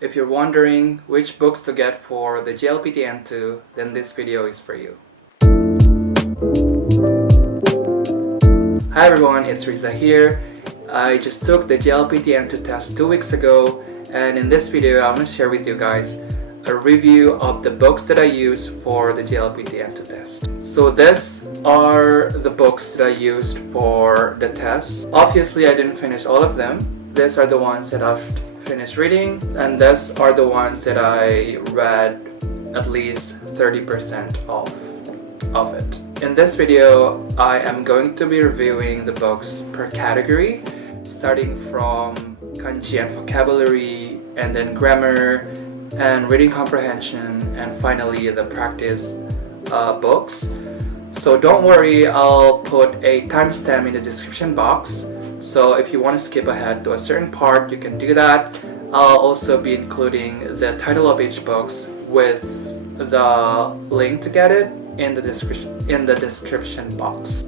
If you're wondering which books to get for the JLPT N2, then this video is for you. Hi everyone, it's Riza here. I just took the JLPT N2 test 2 weeks ago, and in this video I'm going to share with you guys a review of the books that I used for the JLPT N2 test. So these are the books that I used for the test. Obviously I didn't finish all of them. These are the ones that I've finished reading, and these are the ones that I read at least 30% of it. In this video, I am going to be reviewing the books per category, starting from Kanji and vocabulary, and then grammar and reading comprehension, and finally the practice books. So don't worry, I'll put a timestamp in the description box. So if you want to skip ahead to a certain part, you can do that. I'll also be including the title of each book with the link to get it in the description box.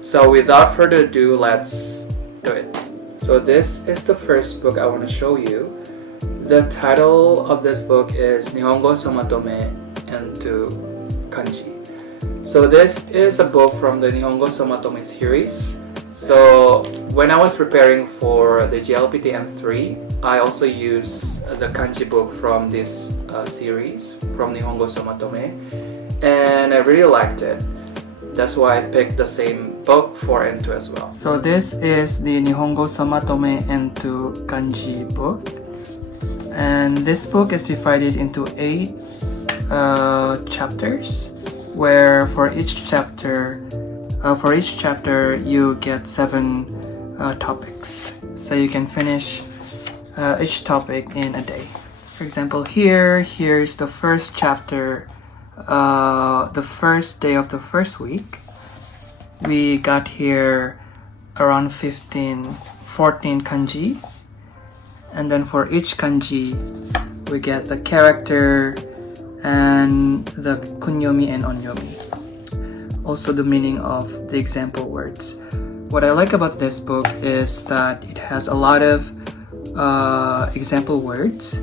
So without further ado, let's do it. So this is the first book I want to show you. The title of this book is Nihongo Somatome N2 Kanji. So this is a book from the Nihongo Somatome series. So when I was preparing for the JLPT N3, I also used the kanji book from this series from Nihongo Somatome, and I really liked it. That's why I picked the same book for N2 as well. So this is the Nihongo Somatome N2 Kanji book, and this book is divided into 8 chapters, where for each chapter you get 7 topics, so you can finish each topic in a day. For example, here's the first chapter, the first day of the first week. We got here around 14 kanji, and then for each kanji we get the character and the kunyomi and onyomi, also the meaning of the example words. What I like about this book is that it has a lot of example words,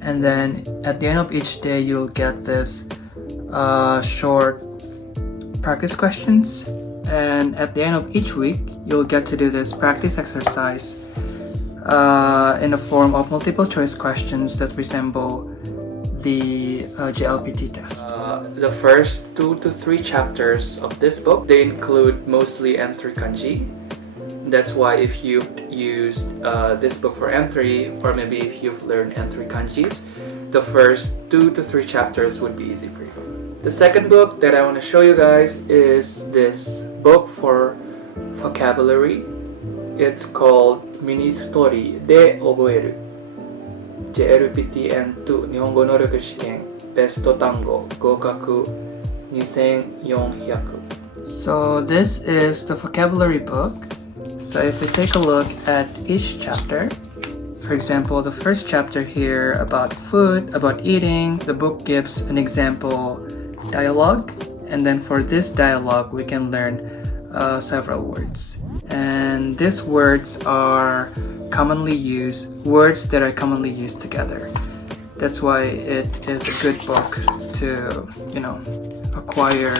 and then at the end of each day you'll get this short practice questions, and at the end of each week you'll get to do this practice exercise in the form of multiple choice questions that resemble the JLPT test. The first 2 to 3 chapters of this book, they include mostly N3 kanji. That's why if you've used this book for N3, or maybe if you've learned N3 kanjis, the first 2 to 3 chapters would be easy for you. The second book that I want to show you guys is this book for vocabulary. It's called Mini Stōリーで覚える JLPT N2 日本語能力試験ベスト単語合格2400. So this is the vocabulary book. So if we take a look at each chapter, for example, the first chapter here about food, about eating, the book gives an example dialogue, and then for this dialogue we can learn several words, and these words are commonly used, words that are commonly used together. That's why it is a good book to, acquire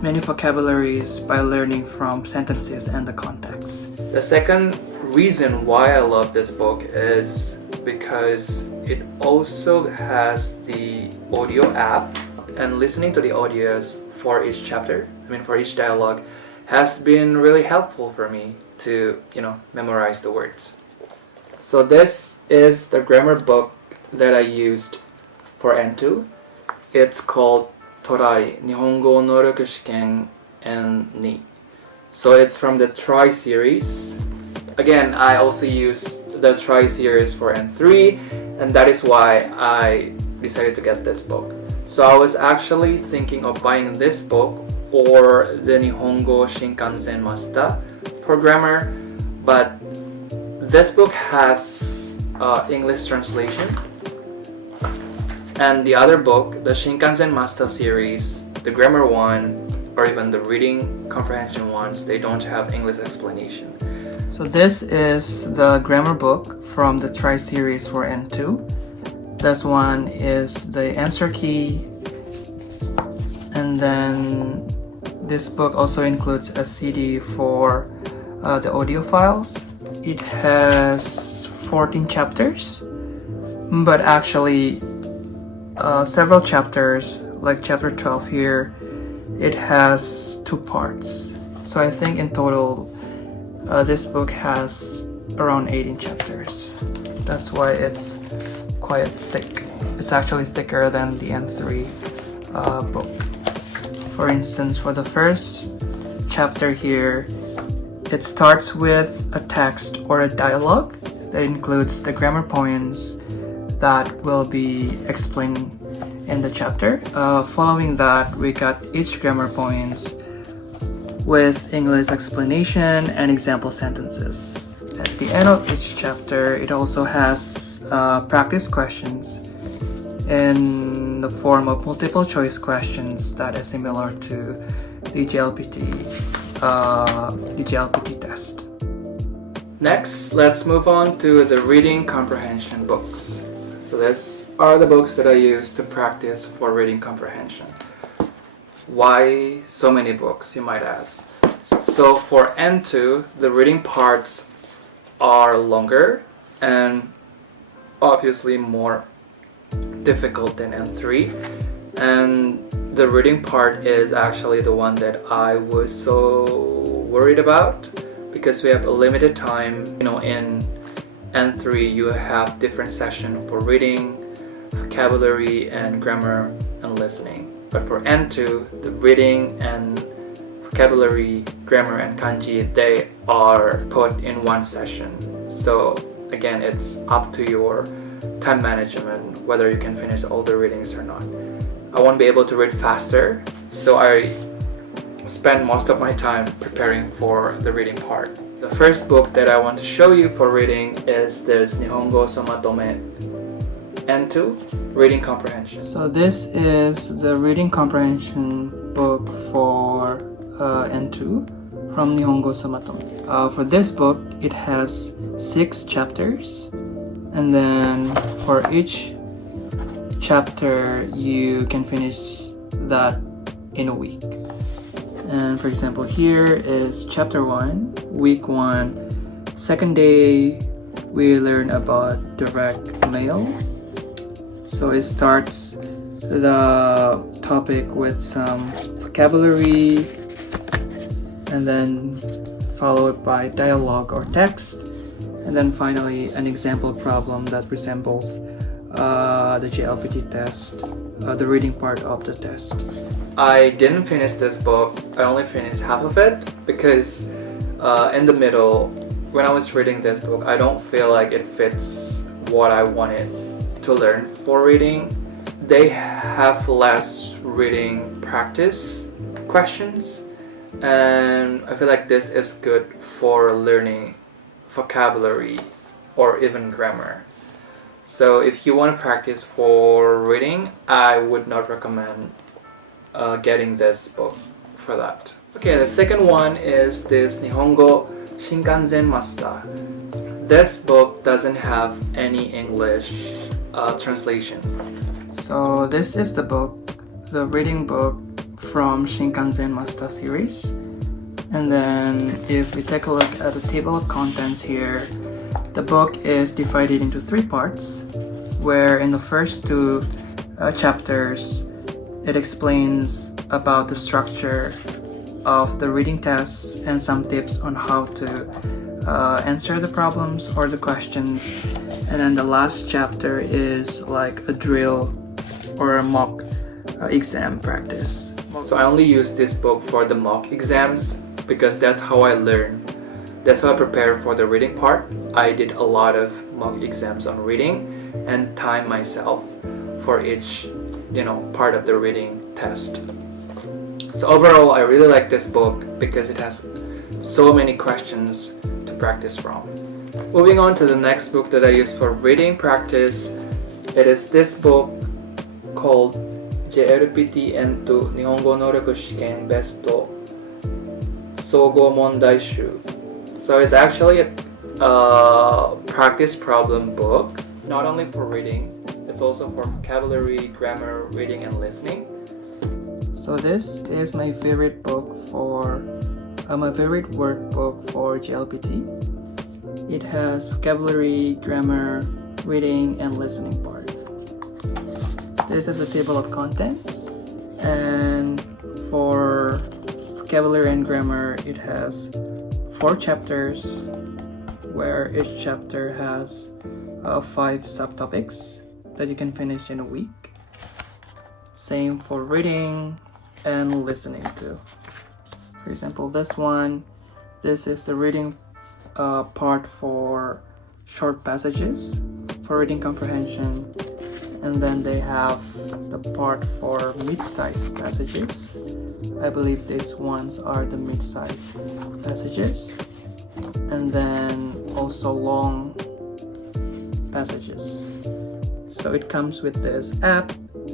many vocabularies by learning from sentences and the context. The second reason why I love this book is because it also has the audio app, and listening to the audios for each chapter, for each dialogue, has been really helpful for me to, memorize the words. So this is the grammar book that I used for N2. It's called Torai, Nihongo Noroku Shiken N2. So it's from the Try series. Again, I also used the Try series for N3, and that is why I decided to get this book. So I was actually thinking of buying this book or the Nihongo Shinkanzen Master for grammar, but this book has English translation, and the other book, the Shinkanzen Master series, the grammar one or even the reading comprehension ones, they don't have English explanation. So this is the grammar book from the Try series for N2. This one is the answer key, and then this book also includes a CD for the audio files. It has 14 chapters, but actually several chapters, like chapter 12 here, it has 2 parts. So I think in total this book has around 18 chapters. That's why it's quite thick. It's actually thicker than the N3 book. For instance, for the first chapter here, it starts with a text or a dialogue that includes the grammar points that will be explained in the chapter. Following that, we got each grammar points with English explanation and example sentences. At the end of each chapter, it also has practice questions in the form of multiple choice questions that is similar to the JLPT test. Next, let's move on to the reading comprehension books. So these are the books that I use to practice for reading comprehension. Why so many books, you might ask? So for N2, the reading parts are longer and obviously more difficult than N3, and the reading part is actually the one that I was so worried about because we have a limited time. In N3 you have different sessions for reading, vocabulary, and grammar and listening. But for N2, the reading and vocabulary, grammar, and kanji, they are put in one session. So again, it's up to your time management whether you can finish all the readings or not. I won't be able to read faster, so I spend most of my time preparing for the reading part. The first book that I want to show you for reading is this Nihongo Somatome N2 Reading Comprehension. So this is the reading comprehension book for N2 from Nihongo Somatome. For this book, it has 6 chapters, and then for each chapter you can finish that in a week. And for example, here is chapter 1, week 1. Second day, we learn about direct mail. So it starts the topic with some vocabulary, and then followed by dialogue or text, and then finally an example problem that resembles the JLPT test, the reading part of the test. I didn't finish this book. I only finished half of it because in the middle, when I was reading this book, I don't feel like it fits what I wanted to learn for reading. They have less reading practice questions, and I feel like this is good for learning vocabulary or even grammar. So if you want to practice for reading, I would not recommend getting this book for that. Okay, the second one is this Nihongo Shinkanzen Master. This book doesn't have any English translation. So this is the book, the reading book from Shinkanzen Master series. And then if we take a look at the table of contents here, the book is divided into 3 parts, where in the first 2 chapters it explains about the structure of the reading tests and some tips on how to answer the problems or the questions. And then the last chapter is like a drill or a mock exam practice. So I only use this book for the mock exams because that's how I learn. That's how I prepare for the reading part. I did a lot of mock exams on reading and time myself for each part of the reading test. So overall, I really like this book because it has so many questions to practice from. Moving on to the next book that I use for reading practice, it is this book called JLPT N2 日本語能力試験ベスト総合問題集. So it's actually a practice problem book, not only for reading, it's also for vocabulary, grammar, reading, and listening. So this is my favorite book for my favorite workbook for JLPT. It has vocabulary, grammar, reading, and listening part. This is a table of contents, and for vocabulary and grammar, it has 4 chapters, where each chapter has 5 subtopics that you can finish in a week. Same for reading and listening too. For example, this is the reading part for short passages, for reading comprehension, and then they have the part for mid-sized passages. I believe these ones are the mid-sized passages, and then also long passages. So it comes with this app,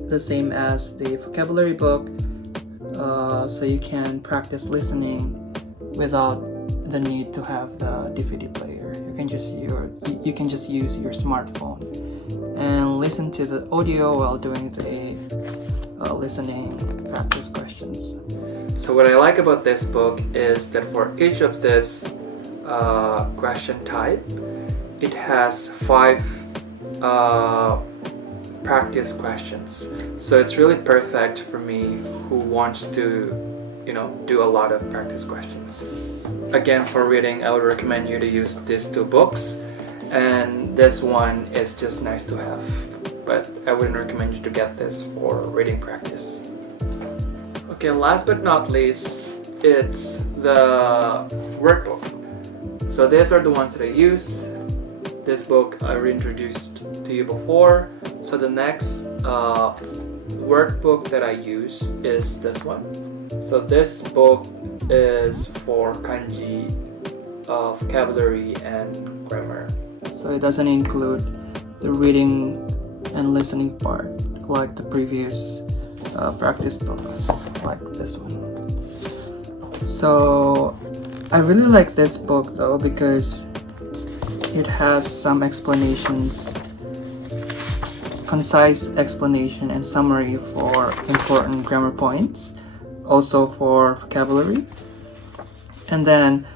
the same as the vocabulary book, so you can practice listening without the need to have the DVD player. You can just use your smartphone and listen to the audio while doing the listening practice questions. So what I like about this book is that for each of this question type, it has 5 practice questions. So it's really perfect for me who wants to, do a lot of practice questions. Again, for reading, I would recommend you to use these 2 books, and this one is just nice to have, but I wouldn't recommend you to get this for reading practice. Okay, last but not least, it's the workbook. So these are the ones that I use. This book I reintroduced to you before. So the next workbook that I use is this one. So this book is for Kanji, vocabulary, and grammar. So it doesn't include the reading and listening part like the previous practice book, like this one. So I really like this book though because it has some explanations, concise explanation and summary for important grammar points, also for vocabulary. And then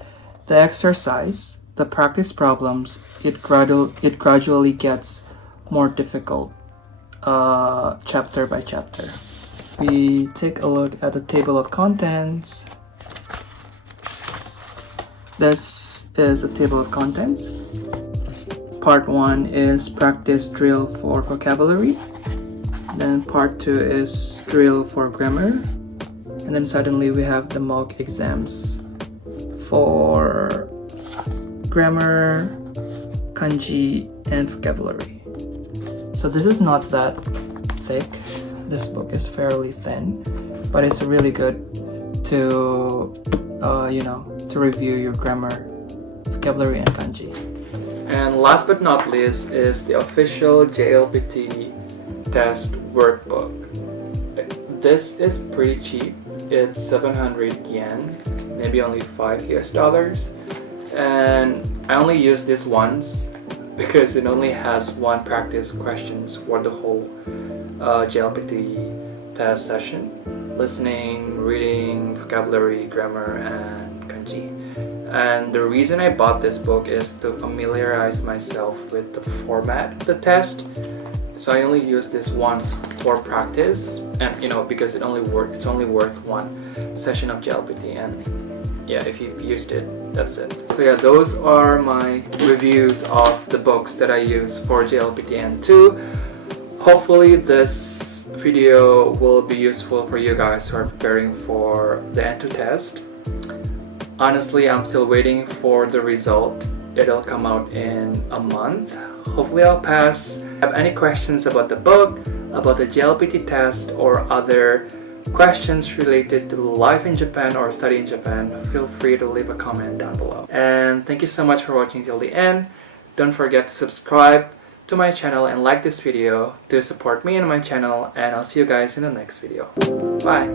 the exercise, the practice problems, it gradually gets more difficult chapter by chapter. We take a look at the table of contents. This is a table of contents. Part 1 is practice drill for vocabulary. Then part 2 is drill for grammar. And then suddenly we have the mock exams for grammar, kanji, and vocabulary. So this is not that thick. This book is fairly thin, but it's really good to to review your grammar, vocabulary, and kanji. And last but not least is the official JLPT test workbook. This is pretty cheap. It's 700 yen, maybe only $5 US. And I only use this once because it only has 1 practice questions for the whole JLPT test session. Listening, reading, vocabulary, grammar, and kanji. And the reason I bought this book is to familiarize myself with the format of the test. So I only use this once for practice, and because it's only worth 1 session of JLPT, and yeah, if you've used it, that's it. So yeah, those are my reviews of the books that I use for JLPT N2. Hopefully this video will be useful for you guys who are preparing for the N2 test. Honestly, I'm still waiting for the result. It'll come out in a month. Hopefully I'll pass. If you have any questions about the book, about the JLPT test, or other questions related to life in Japan or study in Japan, feel free to leave a comment down below. And thank you so much for watching till the end. Don't forget to subscribe to my channel and like this video to support me and my channel, and I'll see you guys in the next video. Bye!